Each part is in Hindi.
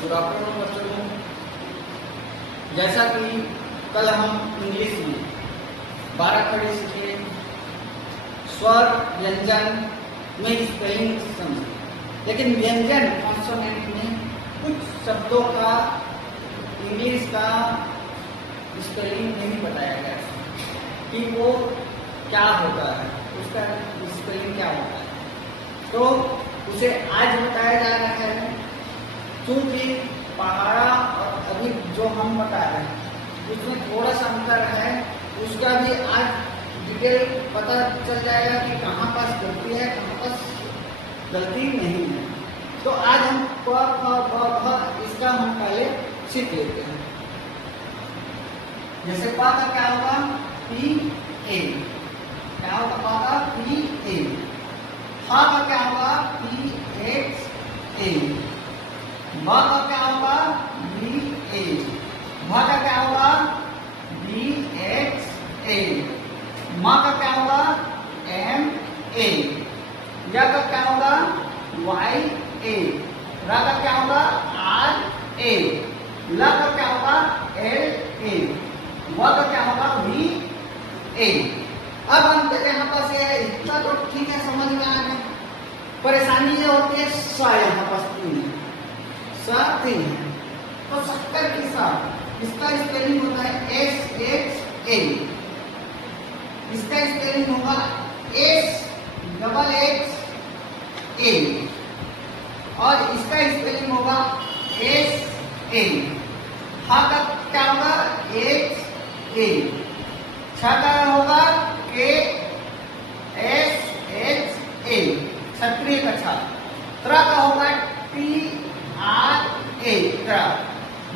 गुड आफ्टरनून बच्चों। जैसा कि कल हम इंग्लिश में 12 खड़ी सीखे, स्वर व्यंजन में स्पेलिंग समझे, लेकिन व्यंजन कॉन्सोनेंट में कुछ शब्दों का इंग्लिश का स्पेलिंग नहीं बताया गया कि वो क्या होता है, उसका स्पेलिंग क्या होता है, तो उसे आज बताया जा रहा है। क्योंकि पहाड़ा और अभी जो हम बता रहे हैं उसमें थोड़ा सा अंतर है, उसका भी आज डिटेल पता चल जाएगा कि कहाँ पास गलती है, कहाँ पास गलती नहीं है। तो आज हम प फ ब भ इसका हम पहले सीख लेते हैं। जैसे प का क्या होगा, पी ए, क्या होगा प का, पी ए। ह का क्या होगा, पी एक्स ए। ब का क्या होगा, बी ए। भ का क्या होगा, बी एक्स ए। म का क्या होगा, एम ए। य का क्या होगा, वाई ए। र का क्या होगा, आर ए। ल का क्या होगा, एल ए। व का क्या होगा, वी ए। अब हम यहाँ पास है, इतना तो ठीक है, समझ में आ गया। परेशानी ये होती है स यहाँ पास तीन है, तो 70 के साथ इसका स्पेलिंग होता है एस एक्स ए। इसका स्पेलिंग होगा एस डबल एक्स ए, और इसका स्पेलिंग होगा एस ए। ह का क्या होगा, एक्स ए। छ का होगा के एस एच ए, क्षत्रिय का छ। त्र का होगा टी आर ए, त्र।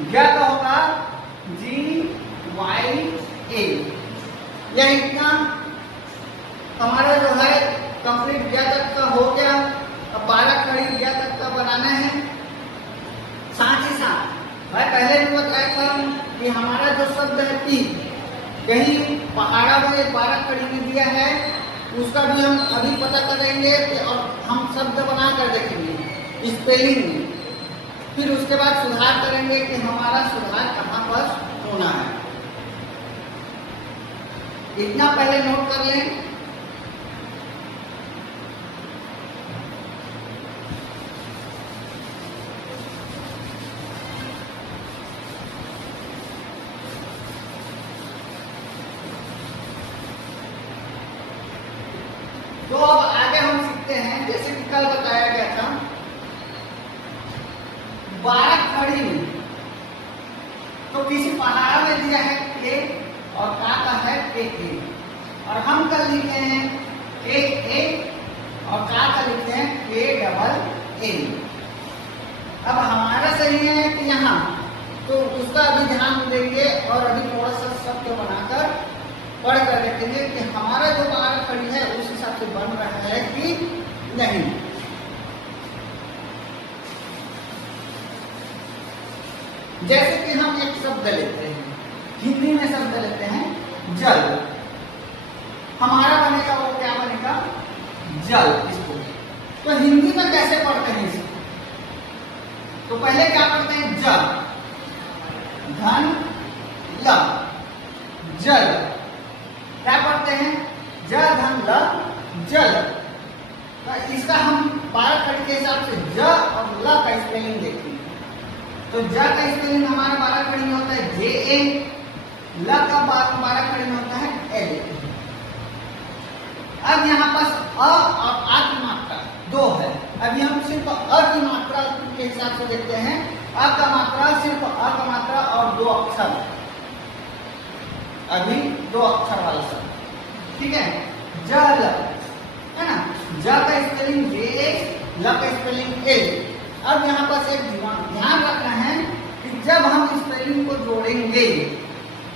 ज्ञ का होगा जी वाई ए। यह इतना हमारा जो है कंप्लीट ज्ञ तक का हो गया। अब 12 खड़ी ज्ञ तक का बनाना है। साथ ही साथ मैं पहले भी बताया था कि हमारा जो शब्द है पी, कहीं पहाड़ा में 12 खड़ी में दिया है, उसका भी हम अभी पता करेंगे और हम शब्द बना कर देखेंगे स्पेलिंग में। फिर उसके बाद सुधार करेंगे कि हमारा सुधार कहाँ पर होना है। इतना पहले नोट कर लें। तो अब आगे हम सीखते हैं, जैसे कि कल बताया गया था 12 खड़ी में, तो किसी पहाड़ में दिया है के और का है के, और हम कल लिखे हैं के ए और का लिखते हैं के डबल ए। अब हमारा सही है कि यहाँ, तो उसका अभी ध्यान देंगे और अभी थोड़ा सा शब्द बनाकर पढ़ कर देखेंगे कि हमारा जो 12 खड़ी है उस हिसाब से बन रहा है कि नहीं। जैसे कि हम एक शब्द लेते हैं, हिंदी में शब्द लेते हैं जल, हमारा बनेगा वो क्या बनेगा, जल। इसको तो हिंदी में कैसे पढ़ते हैं इसको, तो पहले क्या पढ़ते हैं, जल, धन ल, जल। क्या पढ़ते हैं, ज धन ल, जल। तो इसका हम 12 खड़ी के हिसाब से ज और ल का स्पेलिंग देखेंगे। तो ज का स्पेलिंग हमारा 12 खड़ी में होता है जे ए। ल का 12 खड़ी में होता है एल। अब यहाँ पास अ और आ की मात्रा 2 है। अभी हम सिर्फ अ की मात्रा के हिसाब से देखते हैं। अ का मात्रा सिर्फ अ का मात्रा और 2 अक्षर, अभी 2 अक्षर वाला शब्द, ठीक है, जल है ना। ज का स्पेलिंग जे ए, ल का स्पेलिंग ए। अब यहाँ पास एक ध्यान रखना है कि जब हम स्पेलिंग को जोड़ेंगे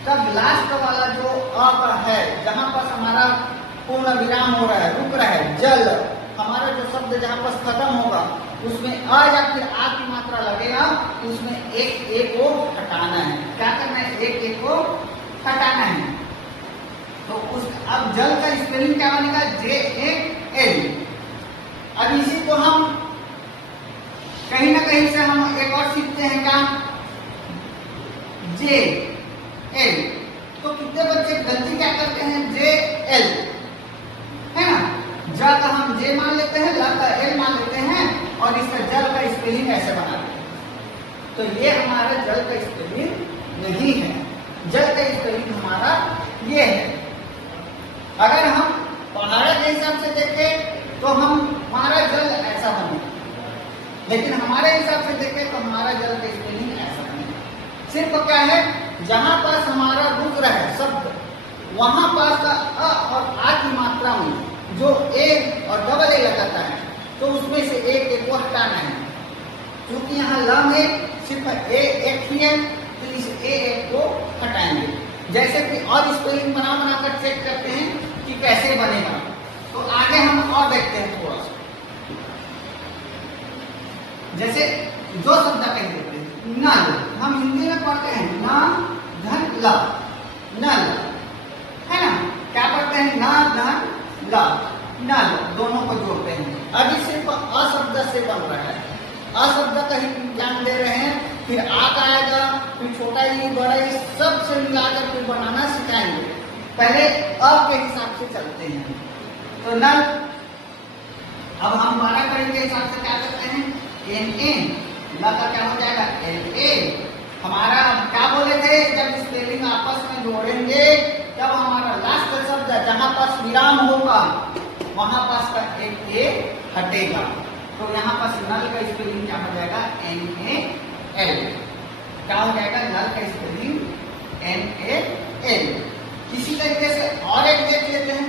तब लास्ट वाला जो अ का है, जहां पास हमारा पूर्ण विराम हो रहा है, रुक रहा है, जल, हमारा जो शब्द जहां पास खत्म होगा उसमें अ या फिर आ की मात्रा लगेगा, उसमें एक एक को हटाना है। क्या करना है, एक एक को हटाना है। तो उस अब जल का स्पेलिंग क्या बनेगा, जे ए एल। अब इसी को हम कहीं ना कहीं से हम एक और सीखते हैं क्या, जे एल। तो कितने बच्चे गलती क्या करते हैं, जे एल, है ना, ज का हम जे मान लेते हैं, ल का एल मान लेते हैं और इसका जल का स्पेलिंग ऐसे बनाते हैं। तो ये हमारा जल का स्पेलिंग नहीं है, जल का स्पेलिंग हमारा ये है। अगर हम पहाड़ के हिसाब से देखें तो हमारा जल ऐसा बने, लेकिन हमारे हिसाब से देखें तो हमारा जल का स्पेलिंग ऐसा बने। सिर्फ क्या है, जहां पास हमारा रुद्र है शब्द, वहां पास का अ और आ की मात्रा में जो ए और डबल ए लगाता है, तो उसमें से एक को हटाना है। क्योंकि यहाँ ल में सिर्फ ए एक ही है, तो इस ए एक को हटाएंगे। जैसे कि और स्पेलिंग बना बनाकर चेक करते हैं कि कैसे बनेगा। तो आगे हम और देखते हैं थोड़ा सा। जैसे दो शब्द कह देते हैं, नल, हम हिंदी में पढ़ते हैं न धन ल, नल, है ना, क्या पढ़ते हैं, न धन ल, नल, दोनों को जोड़ते हैं। अभी सिर्फ अ शब्द से बन रहा है, अ शब्द का ही ध्यान दे रहे हैं, फिर आ का आएगा, फिर छोटा ई बड़ा ई सब से मिलाकर फिर बनाना सिखाएंगे। पहले अ के हिसाब से चलते हैं। तो नल, अब हम 12 कड़ी के हिसाब से क्या करते हैं, एन ए, ल का क्या हो जाएगा, एल ए। हमारा क्या बोले थे, जब स्पेलिंग आपस में जोड़ेंगे तब हमारा लास्ट शब्द जहां पास विराम होगा वहां पास का एक ए हटेगा। तो यहाँ पास नल का स्पेलिंग क्या हो जाएगा, एन ए एल। क्या हो जाएगा, नल का स्पेलिंग एन ए एल। इसी तरीके से और एक देख लेते हैं,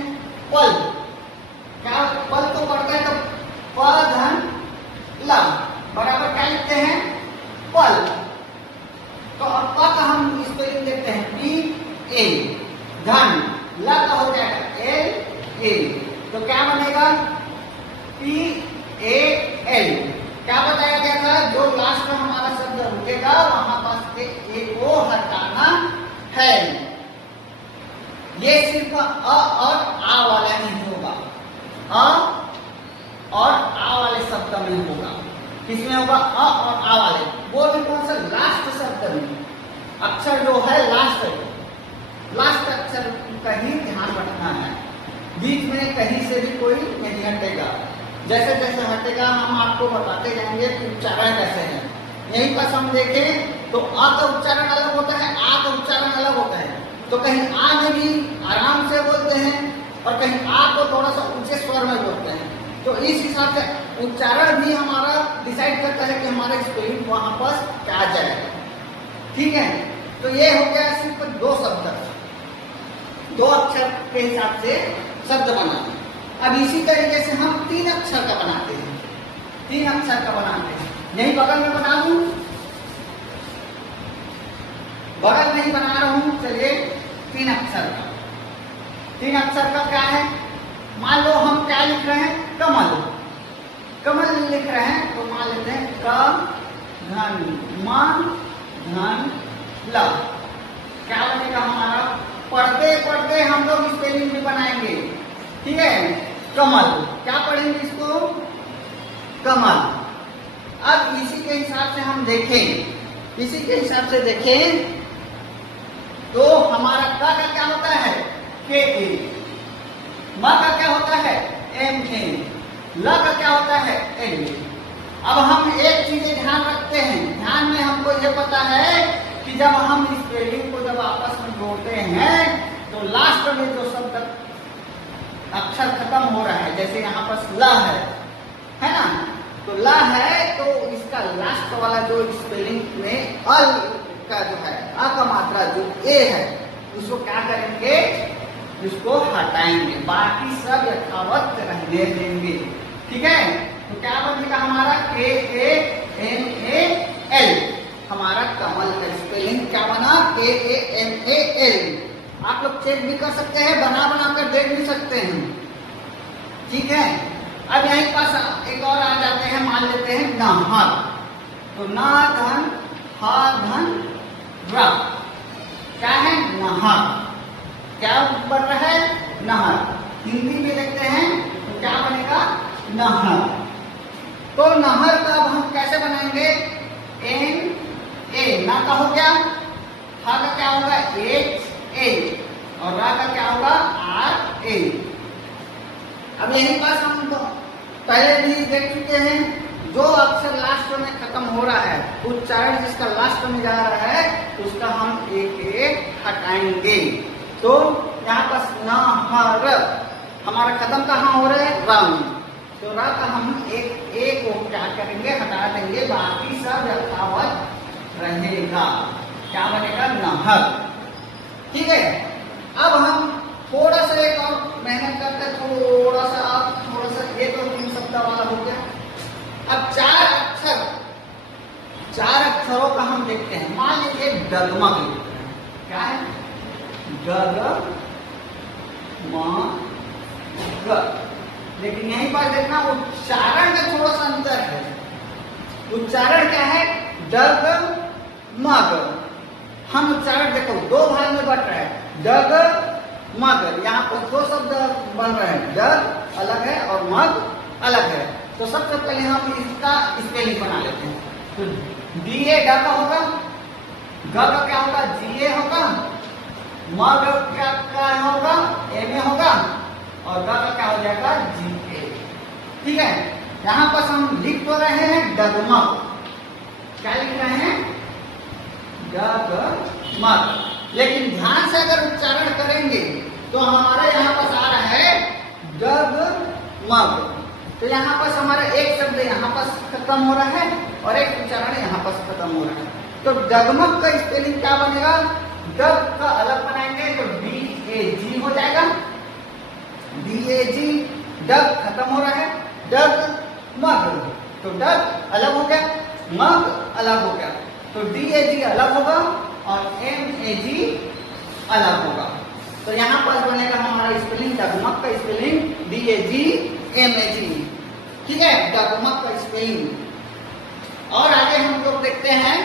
पल। क्या पल तो पढ़ते हैं तो प धन ल बराबर क्या लिखते हैं, पल। तो अब प का हम स्पेलिंग देखते हैं, पी ए, धन, ल का हो जाएगा एल ए। तो क्या बनेगा, पी ए एल। क्या बताया गया था, जो लास्ट में हमारा शब्द रुकेगा वहां पास के ए को हटाना है। ये सिर्फ अ और आ वाला ही होगा, अ और आ वाले शब्द में होगा। किसमें होगा, अ और आ वाले, वो भी कौन सा, लास्ट शब्द में। अक्षर जो है लास्ट अक्षर का ही ध्यान रखना है, बीच में कहीं से भी कोई नहीं हटेगा। जैसे जैसे हटेगा हम आपको बताते जाएंगे कि उच्चारण कैसे है। यहीं पर हम देखें तो अ का उच्चारण अलग होता है, आ का उच्चारण अलग होता है। तो कहीं आ में भी आराम से बोलते हैं और कहीं आ को थोड़ा सा ऊंचे स्वर में बोलते हैं। तो इस हिसाब से उच्चारण भी हमारा डिसाइड करता है कि हमारा स्पेलिंग वहां पर क्या जाएगा। ठीक है, तो ये हो गया सिर्फ दो शब्द, दो अक्षर के हिसाब से शब्द बनाते हैं। अब इसी तरीके से हम 3 अक्षर का बनाते हैं, 3 अक्षर का बनाते हैं। यही बगल में बना दूं, बगल में ही बना रहा हूं। चलिए 3 अक्षर का, 3 अक्षर का क्या है, मान लो हम क्या लिख रहे हैं, कमल, कमल लिख रहे हैं तो मान लेते हैं क धन म धन ल। क्या बनेगा हमारा, पढ़ते पढ़ते हम लोग स्पेलिंग भी बनाएंगे। ठीक है, कमल, क्या पढ़ेंगे इसको, कमल। अब इसी के हिसाब से हम देखें, इसी के हिसाब से देखें तो हमारा क का क्या होता है, के ए, म का क्या होता है, एम ए, ल का क्या होता है, एल ए। अब हम एक चीज ध्यान रखते हैं, ध्यान में हमको ये पता है कि जब हम स्पेलिंग को जब आपस में जोड़ते हैं तो लास्ट में जो शब्द अक्षर खत्म हो रहा है, जैसे यहाँ पर ल है ना, तो ल है तो इसका लास्ट वाला जो स्पेलिंग में अल का जो है, अ का मात्रा जो ए है, उसको क्या करेंगे, उसको हटाएंगे, बाकी सब यथावत रहने देंगे। ठीक है, तो क्या बनेगा हमारा, के ए एम ए एल। हमारा कमल का स्पेलिंग क्या बना, के ए एम ए एल। आप लोग चेक भी कर सकते हैं, बना बना कर देख भी सकते हैं। ठीक है, अब यहीं पास एक और आ जाते हैं, मान लेते हैं नहर। तो ना धन हा धन र, क्या है, नहर। क्या बन रहा है, नहर। हिंदी में देखते हैं तो क्या बनेगा, नहर। तो नहर का अब हम कैसे बनाएंगे? एन ए, ना का हो गया, था का क्या होगा? एच ए, और रा का क्या होगा? R A. अब यही पास हम पहले भी देख चुके हैं, जो अक्षर लास्ट में खत्म हो रहा है, उच्चारण जिसका लास्ट में जा रहा है, उसका हम एक एक हटाएंगे। तो यहाँ पर न ह र हमारा खत्म कहाँ हो रहा है? रा में। तो रा का हम एक एक को क्या करेंगे? हटा देंगे, बाकी सब यथावत रहेगा। क्या बनेगा? नहर। ठीक है। अब हम थोड़ा सा एक और मेहनत करते हैं, थोड़ा सा ये तो 3 शब्द वाला हो गया। अब 4 अक्षरों का हम देखते हैं। मान लीजिए डगमग लिखते हैं। क्या है? डग म ग। लेकिन यहीं पर देखना उच्चारण में थोड़ा सा अंतर है। उच्चारण क्या है? डग मग। हम उच्चारण देखो 2 भाग में बट रहे हैं, डग मग। यहाँ पर 2 शब्द बन रहे हैं, डग अलग है और मग अलग है। तो सबसे पहले हम इसका स्पेलिंग बना लेते हैं। तो डी ए ड का होगा, ग का क्या होगा? जी ए होगा, मग क्या होगा? एम ए होगा, और ग का क्या हो जाएगा? जी ए। ठीक है। यहाँ पर हम लिख तो रहे हैं डगमग। क्या लिख रहे हैं? डगमग। लेकिन ध्यान से अगर उच्चारण करेंगे तो हमारा यहाँ पर आ रहा है डगमग। तो यहाँ पर हमारा एक शब्द यहाँ पर खत्म हो रहा है और एक उच्चारण यहाँ पर खत्म हो रहा है। तो डगमग का स्पेलिंग क्या बनेगा? डग का अलग बनाएंगे तो डी ए जी हो जाएगा, डी ए जी। डग खत्म हो रहा है, डग मग। तो डग अलग हो गया, मग अलग हो गया, तो डी ए जी अलग होगा और एम ए जी अलग होगा। तो यहाँ पर बनेगा हमारा स्पेलिंग, डगमग का spelling D A G M A G. ठीक है, डगमग का स्पेलिंग। और आगे हम लोग देखते हैं,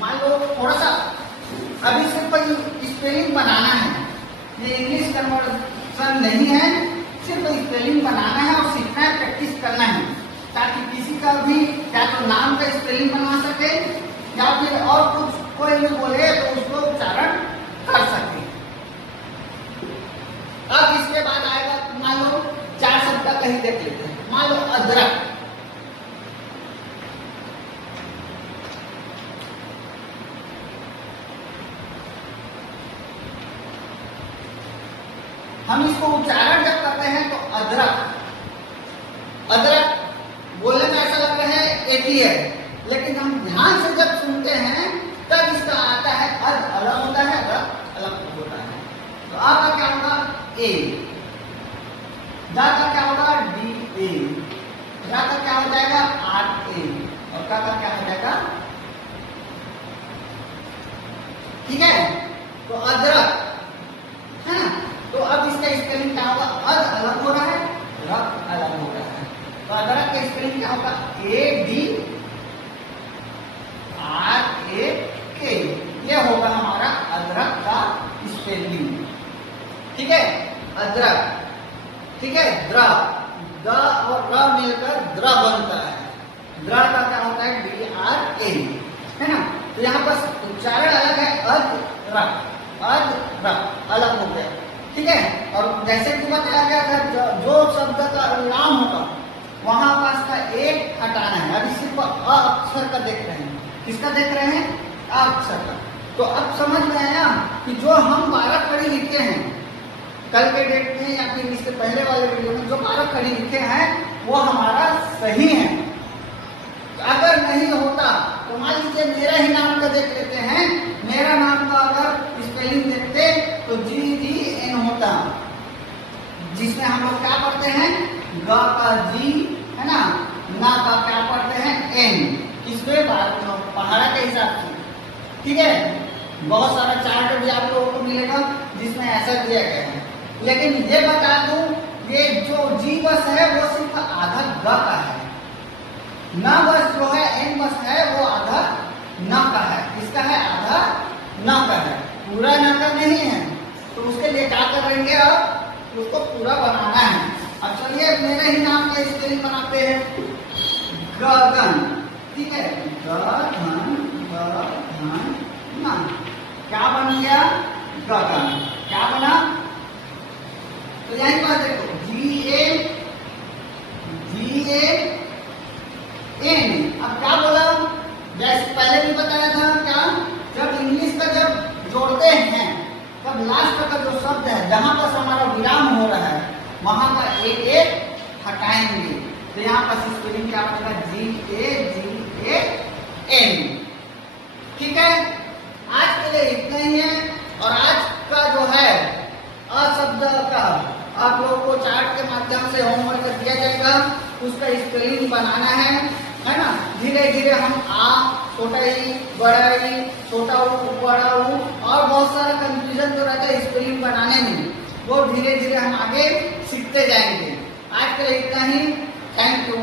मान लो थोड़ा सा अभी सिर्फ स्पेलिंग बनाना है, ये इंग्लिश कन्वर्सन नहीं है, सिर्फ स्पेलिंग बनाना है और सीखना है, प्रैक्टिस करना है, ताकि किसी का भी या तो नाम का स्पेलिंग बना सके या फिर और कुछ कोई भी बोले तो उसको उच्चारण कर सके। अब इसके बाद आएगा, मान लो 4 शब्द का कहीं देख लेते हैं। मान लो अदरक। हम इसको उच्चारण जब करते हैं तो अदरक, अदरक बोलने में ऐसा लग रहा है एक ही है, लेकिन हम ध्यान से जब सुनते हैं तब इसका आता है अद अलग होता है, रक अलग होता है। तो आ का क्या होगा? ए। दा का क्या होगा? D A. रा का क्या हो जाएगा? R A. और का क्या हो जाएगा? ठीक है। तो अदरक है ना। तो अब इसका स्पेलिंग क्या होगा? अद अलग हो रहा है, रक अलग हो रहा है। तो अदरक का स्पेलिंग क्या होगा? ए डी आर ए के। ये होगा हमारा अदरक का स्पेलिंग। ठीक है, अदरक। ठीक है, द्र, द और र मिलकर द्र बनता है। द्र का क्या होता है? डी आर ए, है ना। तो यहाँ पर उच्चारण अलग है, अद रक अलग हो गया। ठीक है। और जैसे कि बताया गया था, जो शब्द का नाम होगा वहां पास का एक हटाना है। अभी सिर्फ अ अक्षर का देख रहे हैं। किसका देख रहे हैं? अ अक्षर का। तो अब समझ में आया कि जो हम 12 खड़ी लिखे हैं कल के डेट में या फिर इससे पहले वाले वीडियो में, जो 12 खड़ी लिखे हैं वो हमारा सही है। अगर नहीं होता तो मान लीजिए मेरा ही नाम का देख लेते हैं। मेरा नाम का अगर स्पेलिंग देखते तो जी जी एन होता, जिसमें हम लोग क्या पढ़ते हैं? ग का जी, है ना, ना का क्या पढ़ते हैं? एन। इसमें पहाड़ा के हिसाब से। ठीक है। बहुत सारा चार्ट भी आप लोगों को मिलेगा जिसमें ऐसा दिया गया है। लेकिन ये बता दूं, ये जो जी बस है वो सिर्फ आधा ग का है, न बस जो है एन बस है वो आधा न का है। इसका है आधा न का है, पूरा न का नहीं है। तो उसके लिए क्या करेंगे? अब उसको पूरा बनाना है। अब चलिए मेरे ही नाम का स्पेलिंग बनाते हैं, गगन। ठीक है, ग घन ना, क्या बन गया, गगन। क्या बना, तो यहीं पर देखो GAN। अब क्या बोला, जैसे पहले भी बताया था, क्या जब इंग्लिश का जब जोड़ते हैं तब लास्ट का जो शब्द है जहां पर हमारा विराम हो रहा है वहां का एक हटाएंगे, तो यहाँ पर स्पेलिंग क्या बनेगा, GAN। ठीक है, आज के लिए इतना ही है। और आज का जो है अशब्द का आप लोगों को चार्ट के माध्यम से होमवर्क दिया जाएगा, उसका स्पेलिंग बनाना है ना। धीरे धीरे हम आ, छोटा ई, बड़ा ई, छोटा ऊ, बड़ा ऊ और बहुत सारा कंफ्यूजन जो रहता है स्पेलिंग बनाने में, वो धीरे धीरे हम आगे सीखते जाएंगे। आज के लिए इतना ही, थैंक यू।